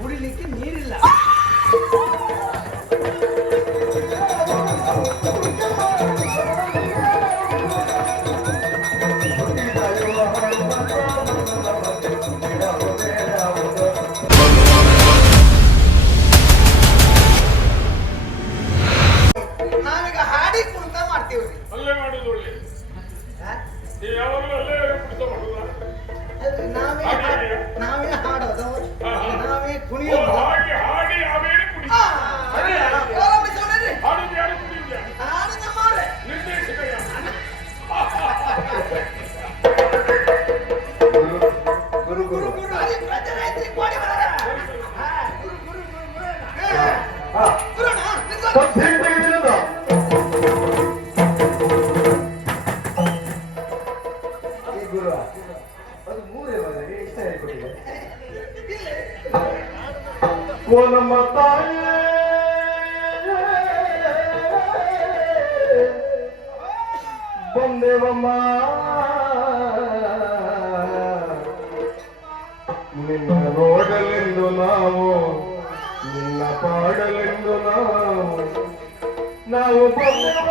ಕುಡಿಲಿಕ್ಕೆ ನೀರಿಲ್ಲ. ನಾವೀಗ ಹಾಡಿ ಕುಣಿತ ಮಾಡ್ತೀವಿ. ಅಲ್ಲೇ ಮಾಡುದು ಒಳ್ಳೆ. ಯಾವಾಗಲೂ ಅಲ್ಲೇ ಕುಣಿತ ಮಾಡುದ? ನಾವೇ ಹಾಡೋದು, ನಾವೇ ಕುಣಿಯೋದು. ಹಾಡಿ ಹಾಡಿ ಆಮೇಲೆ ಕುಣಿತ. ಹಾಡುದು ಯಾರು ಕುಣಿಯುದ? ನಿರ್ದೇಶಕ ಗುರು ಗುರು ಗುರು ನಮ್ಮ ತಾಯೇ ಬಂದೇವಮ್ಮ ನಿನ್ನ ನೋಡಲೆಂದು ನಾವು, ನಿನ್ನ ಪಾಡಲೆಂದು ನಾವು ಬಂದೇವ.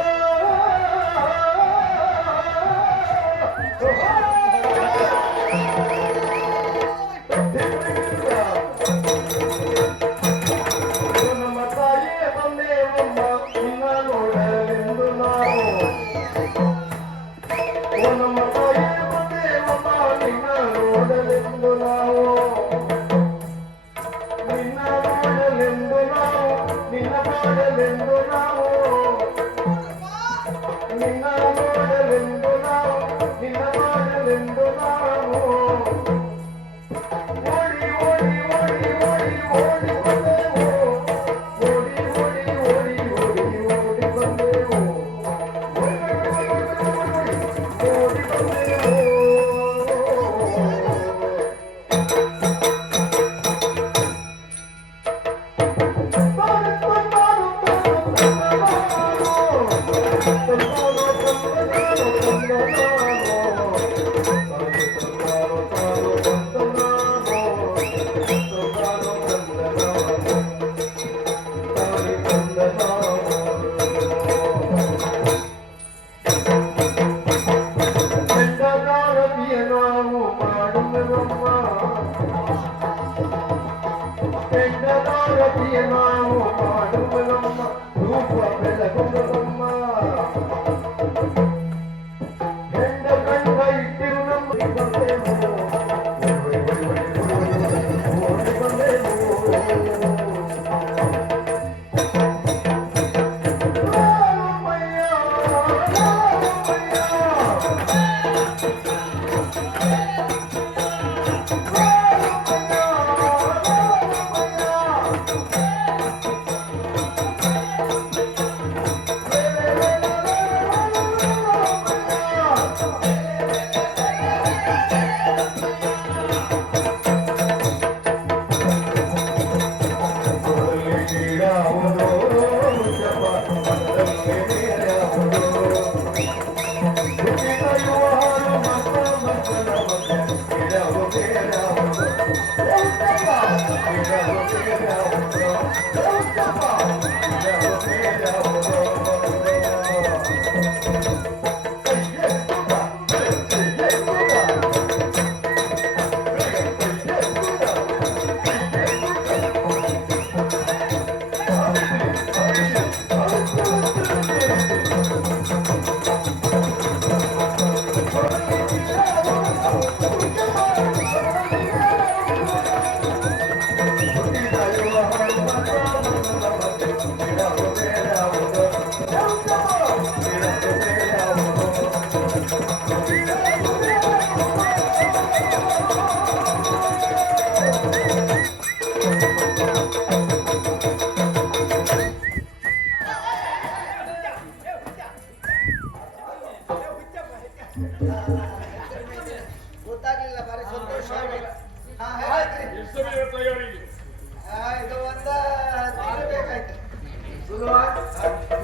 ಗೊತ್ತಾಗ್ಲಿಲ್ಲ, ಬಾರಿ ಸಂತೋಷ.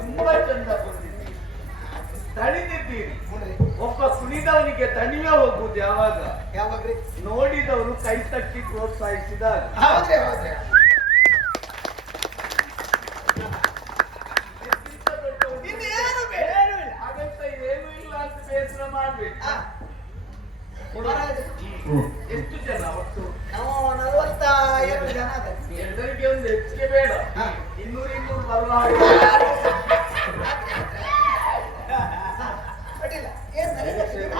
ತುಂಬಾ ಚಂದ ಬಂದಿದ್ದೀರಿ, ತಣಿದಿದ್ದೀರಿ. ಒಬ್ಬ ಕುಣಿದವನಿಗೆ ತಣಿಯ ಹೋಗುವುದು ಯಾವಾಗ? ಯಾವಾಗ್ರಿ? ನೋಡಿದವರು ಕೈ ತಟ್ಟಿ ಪ್ರೋತ್ಸಾಹಿಸಿದಾಗ. ಹೌದ್ರಿ ಹೌದ್ರಿ. ಮಹಾರಾಜ, ಎಷ್ಟು ಜನ ಒಟ್ಟು? ನಾವು 42 ಜನ ಅದ. ಎಲ್ಲರಿಗೆ ಒಂದು ಹೆಚ್ಚಿಗೆ ಬೇಡ. ಹಾ. 200 ಬರುವ ಹಾಗೆ. ಅಡ್ಡಿಲ್ಲ. ಏನ್ ನನಗೆ ಗೊತ್ತಿಲ್ಲ.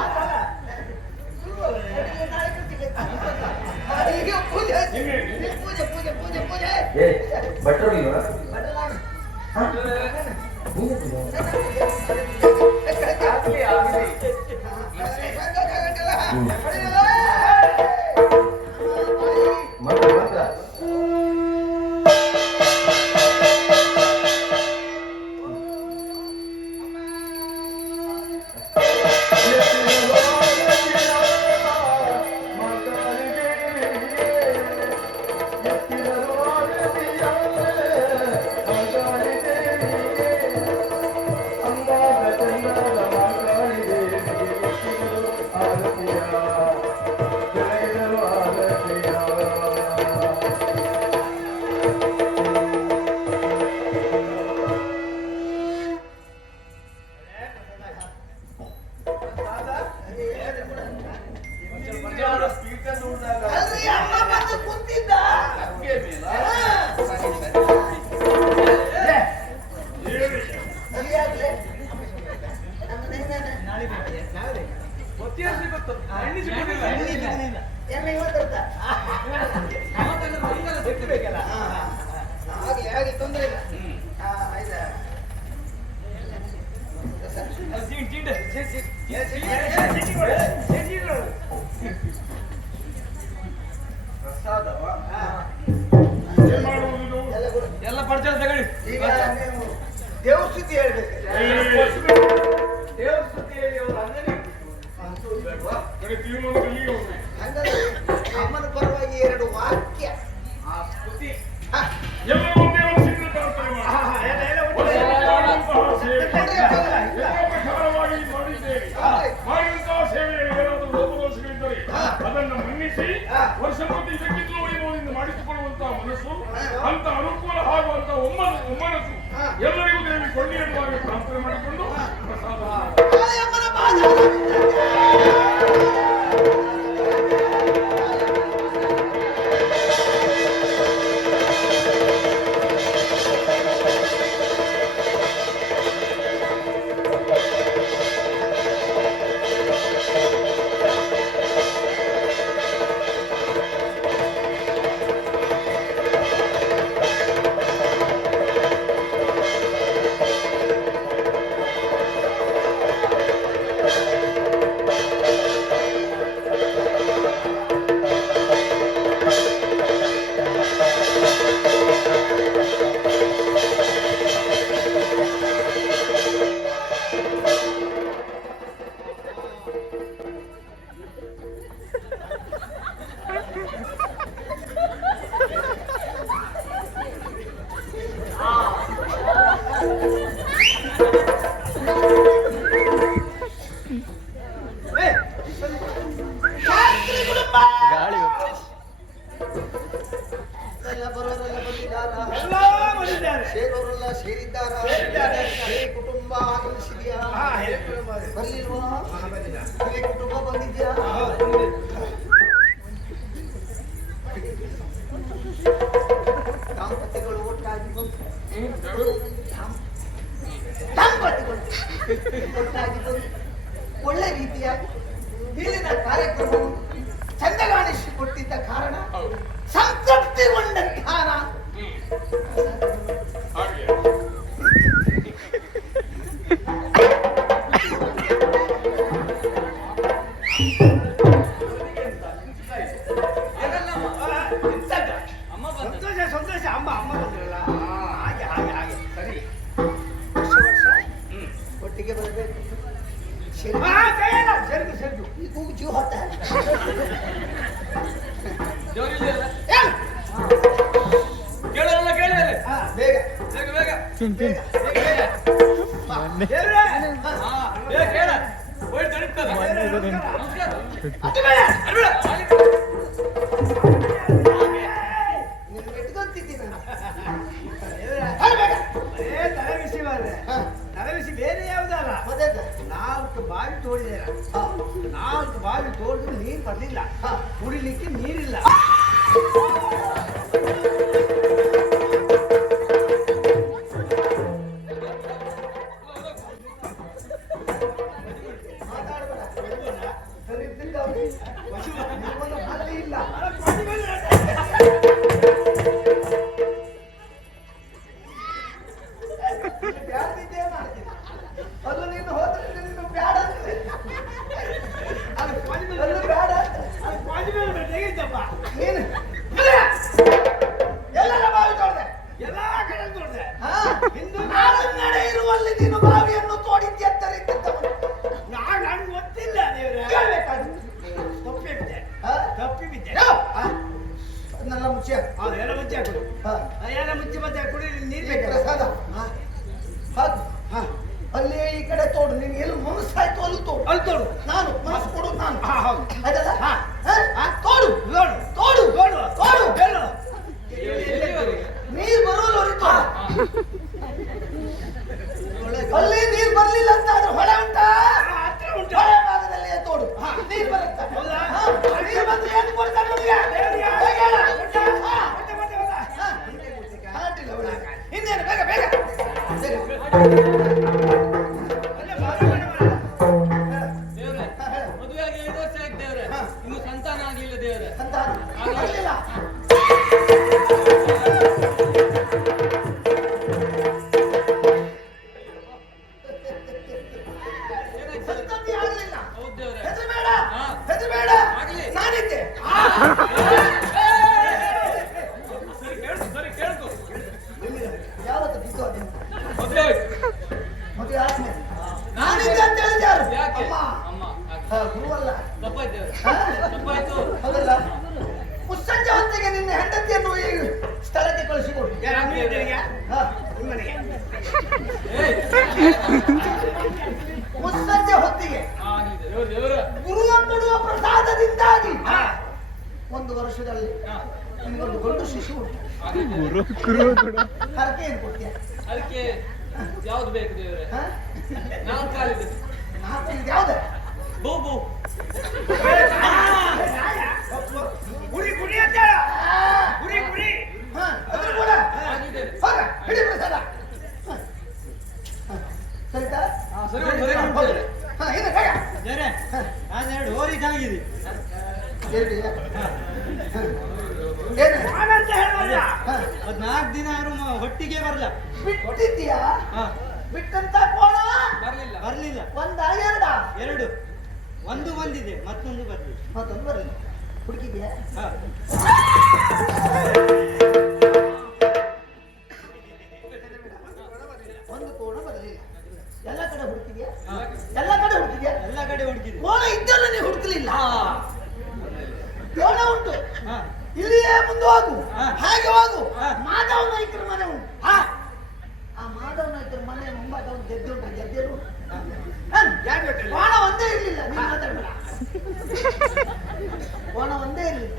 ಅಡ್ಡಿಲ್ಲ, ನಾಳೆ ಕರ್ತೀವಿ. ಈಗ ಪೂಜೆ ಆಯ್ತು. ಪೂಜೆ ಪೂಜೆ ಪೂಜೆ ಪೂಜೆ ಭಟ್ರು ಇಲ್ವಾ? ಬದಲಾವಣೆ. ಆಗ್ಲಿ, ಆಗ್ಲಿ. ಮಾತ್ರ ಮಾತ್ರ ಅಲ್ರಿ, ಅಮ್ಮ ಬಂದು ಕುಂತಿದ್ದ. ಸರಿಯಾಗ್ಲೇ. ಎಮ್ಮೆ ಇವತ್ತರ್ತ? ಹಾಗೆ ತೊಂದರೆ ಇಲ್ಲ. ಆಯ್ತಾ? ಪ್ರಸಾದವಾ? ಏನ್ ಮಾಡುವುದು ಇದು? ಎಲ್ಲ ಕೊಡು. ಎಲ್ಲ ಪರಿಚಯ ತಗೊಳ್ಳಿ. ಈಗ ನೀವು ದೇವಸ್ಥಿತಿ ಹೇಳ್ಬೇಕು. ದೇವ್ರ ಸುದ್ದಿಯಲ್ಲಿ ಅವರು ಅಂಗಡಿ ಬೇಡ್ವಾ? ಕಡೆ ತೀರ್ಮಾನದಲ್ಲಿ ಹೋಗ್ಬೇಕು. ಹಂಗಂದ್ರೆ ಅಮ್ಮನ ಪರವಾಗಿ 2 ವಾಕ್ಯ. ಆ ಸ್ತುತಿ ಹ, ಎಲ್ಲ ಒಂದೇ ಒಂದು ಸಿದ್ಧ ಪ್ರಾರ್ಥನೆ ಮಾಡಿ. ಮಾಡುವಂತಹ ಸೇವೆ ಪ್ರಕಾರವಾಗಿ ಮಾಡಿದ್ದೇವೆ. ಮಾಡಿದಂತಹ ಸೇವೆಯಲ್ಲಿ ಏನಾದರೂ ಲೋಪದೋಷಗಳಿದ್ದರೆ ಅದನ್ನು ಮನ್ನಿಸಿ ವರ್ಷಪೂರ್ತಿ ಇದಕ್ಕಿಂತಲೂ ವೈಭವದಿಂದ ಮಾಡಿಸಿಕೊಳ್ಳುವಂತಹ ಮನಸ್ಸು, ಅಂತ ಅನುಕೂಲ ಆಗುವಂತಹ ಒಮ್ಮನಸ್ಸು ಎಲ್ಲರಿಗೂ ದೇವಿ ಕೊಂಡಿರುವಾಗ ಪ್ರಾರ್ಥನೆ ಮಾಡಿಕೊಂಡು ಪ್ರಸಾದ ಅಮ್ಮನ ಪಾದ. ಎಲ್ಲ ಬರೋರೆಲ್ಲ ಬಂದಿದ್ದಾರಾ? ಸೇರೋರೆಲ್ಲ ಸೇರಿದ್ದಾರಾ? ಹಿರೇ ಕುಟುಂಬ ಆಗಮಿಸಿದ್ಯಾ? ಬರ್ಲಿಲ್ವಾ? ಹಿರೇ ಕುಟುಂಬ ಬಂದಿದ್ಯಾ? ದಾಂಪತ್ಯಗಳು ಒಟ್ಟಾಗಿ ಬಂದು ದಾಂಪತ್ಯಗಳು ಒಟ್ಟಾಗಿ ಬಂದು ಒಳ್ಳೆ ರೀತಿಯಾಗಿ ಇಲ್ಲಿನ ಕಾರ್ಯಕ್ರಮವನ್ನು ಚಂದಗಾಣಿಸಿಕೊಟ್ಟಿದ್ದ ಕಾರಣ ಸಂತೃಪ್ತಿಗೊಂಡಂತಹ ನಾನು ಹಾಗೆ ಸಂತೋಷ ಅಮ್ಮ ಬಂದ್ರಲ್ಲ. ಹಾಗೆ ಹಾಗೆ ಹಾಗೆ ಸರಿ. ವರ್ಷ ಒಟ್ಟಿಗೆ ಬರಬೇಕು. ಸೆರಗು ಈ ಕೂಗು ಜೀವ ಹೊತ್ತ ಜೋರಿಲ್ಲ ಕೇಳಲ್ಲ ಕೇಳಿದರೆ ಬೇಗ ಬೇಗ ಬೇಗ ಬಾ. ಬೇಗ ಕೇಳ ಹೋಗಿ ತಡಿತದ ನಮಸ್ಕಾರ ಅದು ಬೇಡ. ಅಲ್ಬೇಡ ನಿನ್ನ ಇಟ್ಕೊಂತಿದ್ದೀನಿ ನಾನು. ಅದು ಬೇಗ. ತಲೆ ಬಿಸಿ ಬೇರೆ ಯಾವುದಲ್ಲ. ಮತ್ತೆಂತ? 4 ಬಾವಿ ತೋಡಿದ್ದೀರ. ಹಾ. 4 ಬಾವಿ ತೋಡಿದ್ರು ನೀರು ಬರ್ಲಿಲ್ಲ, ಕುಡಿಲಿಕ್ಕೆ ನೀರಿಲ್ಲ. ಅದು ನೀನು ಹೋದ್ರೆ ನೀನು ಬ್ಯಾಡ ಅಂದ್ರೆ ಅದು ಬ್ಯಾಡ ನೀನು ಎಲ್ಲೆಲ್ಲ ಬಾವಿ ತೋಡ್ದೆ? ಎಲ್ಲಾ ಕಡೆ ತೋಡ್ದೆ. ಹಿಂದೂ ನಡೆ ಇರುವಲ್ಲಿ ನೀನು ಬಾವಿಯನ್ನು ತೋಡಿದ್ದೆ ಅಂತರಿದ್ದವನು ನಂಗೆ ಗೊತ್ತಿಲ್ಲ ದೇವ್ರೆ. ಕೇಳ್ಬೇಕಾದ್ರೆ ತಪ್ಪಿ ಬಿದ್ದೆ, ತಪ್ಪಿ ಬಿದ್ದೆ. ಅದನ್ನೆಲ್ಲ ಮುಚ್ಚೆ ಎಲ್ಲ ಮುಚ್ಚಿ ಹಾಕುದು, ಎಲ್ಲ ಮುಚ್ಚಿ ಮತ್ತೆ ಕುಡಿ ನೀರು ಬೇಕು. ಪ್ರಸಾದ ಹಾಕು ಅಲ್ಲಿ ಈ ಕಡೆ ತೋಡು. ನೀನು ಎಲ್ಲಿ ಮನಸ್ಸಾಯ್ತು ಅಲ್ಲಿ ತೋಡು. ಅಲ್ಲಿ ತೋಡು. ನಾನು ಮನಸ್ಸು ಕೊಡೋದು ನಾನು. ಹೌದು. ಆಯ್ತಲ್ಲ? ತೋಡು ತೋಡು ತೋಡು ತೋಡು ತೋಡು ಹೇಳು. ನೀರು ಬರೋಲ್ಲವ್ರಿ ತೋಡು. ಅಲ್ಲಿ ನೀರು ಬರ್ಲಿಲ್ಲ ಅಂತ ಆದ್ರೆ ಹೊಳೆ ಉಂಟಾ? ಹತ್ರ ಉಂಟು. ಹೊಳೆ ಭಾಗದಲ್ಲಿಯೇ ತೋಡು. ನೀರು ಬರುತ್ತೆ. ಹೌದಾ? ನೀರು ಬಂದ್ರೆ ಏನು ಕೊಡ್ತಾರೆ ನಮಗೆ? ಬೇಗ ಹೇಳು. ಹಾಟಿಲ್ಲ ಅವಳು. ಹಿಂದೇನು ಬೇಗ ಬೇಗ ಬೇಗ. ದೇವ್ರೆ ಮದುವೆಯಾಗಿ 5 ವರ್ಷ ಆಯ್ತು ದೇವ್ರೆ, ಇನ್ನು ಸಂತಾನ ಆಗ್ಲಿಲ್ಲ ದೇವ್ರೆ. ಅಂತ ಆಗ್ಲಿಲ್ಲ. ಸಂತತಿ ಆಗ್ಲಿಲ್ಲ. ಹೌದು ದೇವ್ರೆ. ಹೆದರ್ಬೇಡ, ಹಾ. ಹೆದರ್ಬೇಡ. ಆಗ್ಲಿ. ನಾನಿದ್ದೆ. ಸರಿ ಕೇಳ್ಕೊ. ಯಾವತ್ತು ಬಿದ್ದು ಅದೇನು? ಮದುವೆ ಆಯ್ತು. ಮದುವೆ ಆದ್ಮೇಲೆ ನಾನಿದ್ದೆ ಅಂತ ಹೇಳಿದ್ದೆ ಯಾರು? ಯಾಕೆ? ಅಮ್ಮ. ಅಮ್ಮ. ಗುರುವಲ್ಲ. ತಪ್ಪಾಯ್ತು ದೇವ್ರೆ. ಹಾ? ತಪ್ಪಾಯ್ತು. ಹೌದಲ್ಲ? ಮುಸ್ಸಂಜೆ ಹೊತ್ತಿಗೆ ನಿನ್ನ ಹೆಂಡತಿಯನ್ನು ಈ ಸ್ಥಳಕ್ಕೆ ಕಳಿಸಿಕೊಡು. ಹಾ. ನಿಮ್ಮನೆಗೆ ಏಯ್. ಮುಸ್ಸಂಜೆ ಹೊತ್ತಿಗೆ ಆಗಿದೆ ದೇವ್ರೆ ದೇವ್ರೆ. ಗುರುವ ಕೊಡುವ ಪ್ರಸಾದದಿಂದಾಗಿ 1 ವರ್ಷದಲ್ಲಿ ನಿನಗೊಂದು ದೊಡ್ಡ ಶಿಶು ಉಂಟು. ಹರಕೆ ಏನು ಕೊಡ್ತೀಯ? ಅದಕ್ಕೆ ಯಾವ್ದು ಬೇಕು ದೇವ್ರೆ? ಹಾ? 4 ಕಾಲಿದೆ. 4 ಇದು ಯಾವ್ದು? ಬೂಬು. ಕುಡಿ ಕುಡಿ ಅಂತ ಹೇಳ. ಕುಡಿ ಕುಡಿ. ಹಾ, ಅದ್ರ ಕೂಡ ಆಗಿದೆ. ಹೋಗ, ಹಿಡಿ ಪ್ರಸಾದ. ಸರಿತಾ? ಸರಿ ಉಂಟು, ಸರಿ ಉಂಟು ದೇವ್ರೆ. ಹಾ, ಇನ್ನು ಬೇಗ. ದೇವ್ರೆ, ನಾನು 2 ಹೋರಿ ತಾಗಿದೆ. ಹೇಳಿದ್ಯಾ? ಏನು? ನಾನಂತ ಹೇಳಲ್ಲ. ಹಾ. 4 ದಿನ ಯಾರು ಹೊಟ್ಟಿಗೆ ಬರಲ್ಲ. ಬಿಟ್ಟಿದ್ದೀಯಾ? ಬಿಟ್ಟಂತ ಕೋಣ ಬರ್ಲಿಲ್ಲ. ಬರ್ಲಿಲ್ಲ. ಒಂದಾ ಎರಡಾ? 2. ಒಂದು ಬಂದಿದೆ, ಮತ್ತೊಂದು ಬರ್ಲಿಲ್ಲ. ಮತ್ತೊಂದು ಬರಲಿಲ್ಲ. ಹುಡುಕಿದ್ಯಾ? ಒಂದು ಕೋಣ ಬರಲಿಲ್ಲ. ಎಲ್ಲ ಕಡೆ ಹುಡುಕಿದ್ಯಾ? ಎಲ್ಲ ಕಡೆ ಹುಡುಕಿದ್ಯಾ? ಎಲ್ಲ ಕಡೆ ಹುಡುಕಿದೆ. ಕೋಣ ಇದ್ದಲ್ಲ ನೀವು ಹುಡುಕಲಿಲ್ಲ. ಕೋಣ ಉಂಟು. ಹಾ. ಇಲ್ಲಿಯೇ ಮುಂದೆ ಹೋಗು. ಹಾ. ಹಾಗೆ ಹೋಗು. ಹಾ. ಮಾಧವ ನಾಯ್ಕರ ಮನೆ ಉಂಟು. ಆ ಮಾಧವ ನಾಯ್ಕರ ಮನೆ ಮುಂಭಾಗ ಒಂದು ಗೆದ್ದೆ ಉಂಟು. ಗೆದ್ದೆರು ಯಾರು ಗೊತ್ತಿಲ್ಲ? ಕೋಣ ಒಂದೇ ಇರಲಿಲ್ಲ. ನೀನು ಮಾತಾಡ್ಬೇಡ. ಕೋಣ ಒಂದೇ ಇರಲಿಲ್ಲ.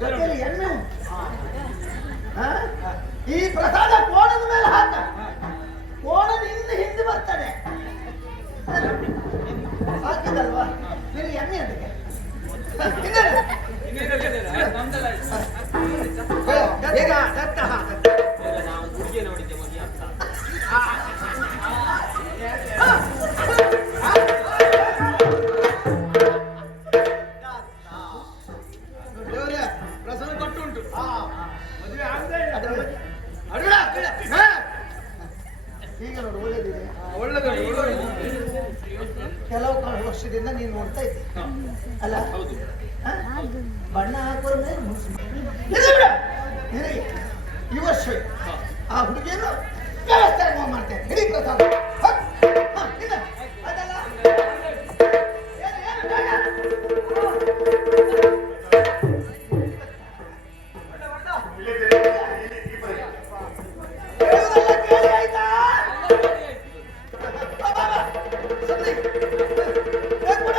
ಜೊತೆಯಲ್ಲಿ ಎಮ್ಮೆ ಉಂಟು. ಹಾ? ಈ ಪ್ರಸಾದ ಕೋಣದ ಮೇಲೆ ಹಾಕ. ಕೋಣ ನಿನ್ನ ಹಿಂದೆ ಬರ್ತಾನೆ. ಹಾಕಿದಲ್ವಾ? ನಿನಗೆ ಎಮ್ಮೆ ಅದಕ್ಕೆ ಹಿಂದೆ ಇನ್ನೇನಿಲ್ಲ ದೇವ್ರೆ. ನಮ್ದೆಲ್ಲ ಆಯ್ತು. ಹೇಗ? ದೇವ್ರೆ, ನಾವು ಹುಡುಗಿಯ ನೋಡಿದ್ದೆ ಮದುವೆ ಅಂತ. ದೇವ್ರೆ, ಪ್ರಸನ್ನ ಕೊಟ್ಟು ಉಂಟು. ಮದುವೆ ಆಗದೆ ಈಗ ನೋಡು ಒಳ್ಳೇದಿದೆ. ಒಳ್ಳೆದು. ಕೆಲವು ವರ್ಷದಿಂದ ನೀನು ನೋಡ್ತಾ ಇದ್ದೆ ಅಲ್ಲ? ಹೌದು. ಹಾ? ಬಣ್ಣ ಹಾಕೋರ ಮೇಲೆ ನಿನಗೆ ಈ ವರ್ಷ ಆ ಹುಡುಗಿಯನ್ನು ವ್ಯವಸ್ಥೆ ಮಾಡ್ತೇನೆ. ಹಿಡಿ ಪ್ರಸಾದ. ಅದಲ್ಲ ಹೇಳುವುದೆಲ್ಲ ಕೇಳಿ ಆಯ್ತಾ? ಸುಮ್ಮನೆ ಕೂಡ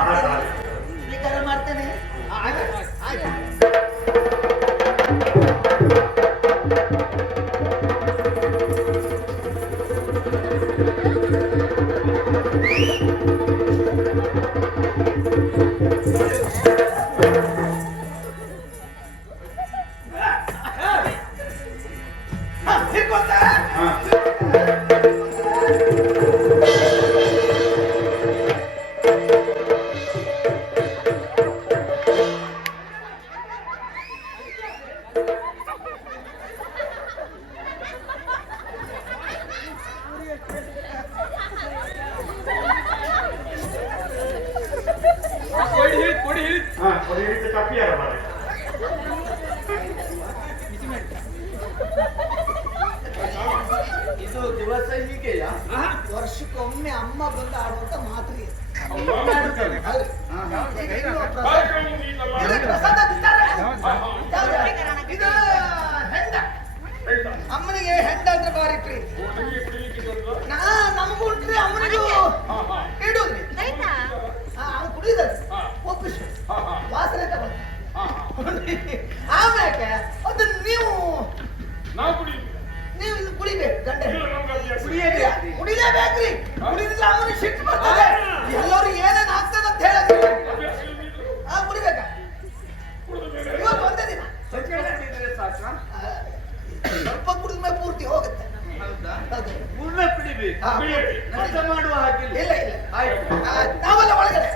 ಮಾಡ್ತೇನೆ ಸ್ವೀಕಾರ ಮಾಡ್ತೇನೆ. ಆಯ್ತು ಆಯ್ತು ಹಿಡ್ಕೊಳ್ತಾ ಕೊಡಿ ಹಿಡಿ ಹಾ ಕೊಡಿ ಹಿಡಿದು ತಪ್ಪಿಯಾರ ಮಾರೆ ಇದು ದಿವಸ ಹೀಗೆಯಾ? ವರ್ಷಕ್ಕೊಮ್ಮೆ ಅಮ್ಮ ಬಂದು ಆಡುವಂತ ಮಾತು ಇದು. ಮಾಡ್ತಾನೆ ಹೌದು. ಈಗ ಇನ್ನು ಪ್ರಸಾದ- ಕಾರ್ಯಕ್ರಮ ಮುಗೀತಲ್ಲ ಇದು ಪ್ರಸಾದ ತಿಂತಾರೆ. ಯಾವ್ದು? ಇದು ಹೆಂಡ. ಬೇಡ ಅಮ್ಮನಿಗೆ ಹೆಂಡ ಅಂದ್ರೆ ಭಾರಿ ಪ್ರೀತಿ. ನಿಮಗೆ ಕುಡಿಲಿಕ್ಕೆ ಬರುದಾ? ನಮಗೂ ಉಂಟ್ರಿ ಅಮ್ಮನಿಗೂ ಹಾ ಹಾ ಇಡುದ್ರಿ. ಅವ್ನು ಕುಡಿದ್ರೆ ಹಾ. ಒಪ್ಪಿಸು ಹಾ ಹಾ ವಾಸನೆ ತಗೊಳ್ಳಿ. ಹಾ ಆಮ್ಯಾಕೆ ಅದನ್ನ ನೀವು ನಾವು ಕುಡಿಯುದು ನೀವು ಇದು ಕುಡಿಬೇಕು ಗಂಡ ಇಲ್ಲ ನಮ್ಗೆ ಅಭ್ಯಾಸ ಕುಡಿಲೇಬೇಕ್ರಿ. ಕುಡಿದ್ರೆ ಅಮ್ಮನಿಗೆ ಸಿಟ್ಟು ಬರ್ತದೆ. ಎಲ್ಲರೂ ಏನೇನ್ ಆಗ್ತದೆ ಅಂತ ಹೇಳಕ್ಕೆ ಅಭ್ಯಾಸ ಇಲ್ದಿದ್ರು ಕುಡಿಬೇಕಾ? ಕುಡಿದ ಮೇಲೆ ಇವತ್ತು ಒಂದೇ ದಿನ ಸಂಜೆ ಕುಡಿದ್ರೆ ಸಾಕ ಸ್ವಲ್ಪ ಕುಡಿದ ಮೇಲೆ ಪೂರ್ತಿ ಹೋಗುತ್ತೆ. ಹೌದಾ ಹೌದು. ಪೂರ್ಣ ಕುಡಿಬೇಕು ಹಾ. ಕುಡಿಯಬೇಕು ನಷ್ಟ ಮಾಡುವ ಹಾಗಿಲ್ಲ ಇಲ್ಲ ಇಲ್ಲ ಆಯ್ತು ನಾವೆಲ್ಲ ಒಳಗಡೆ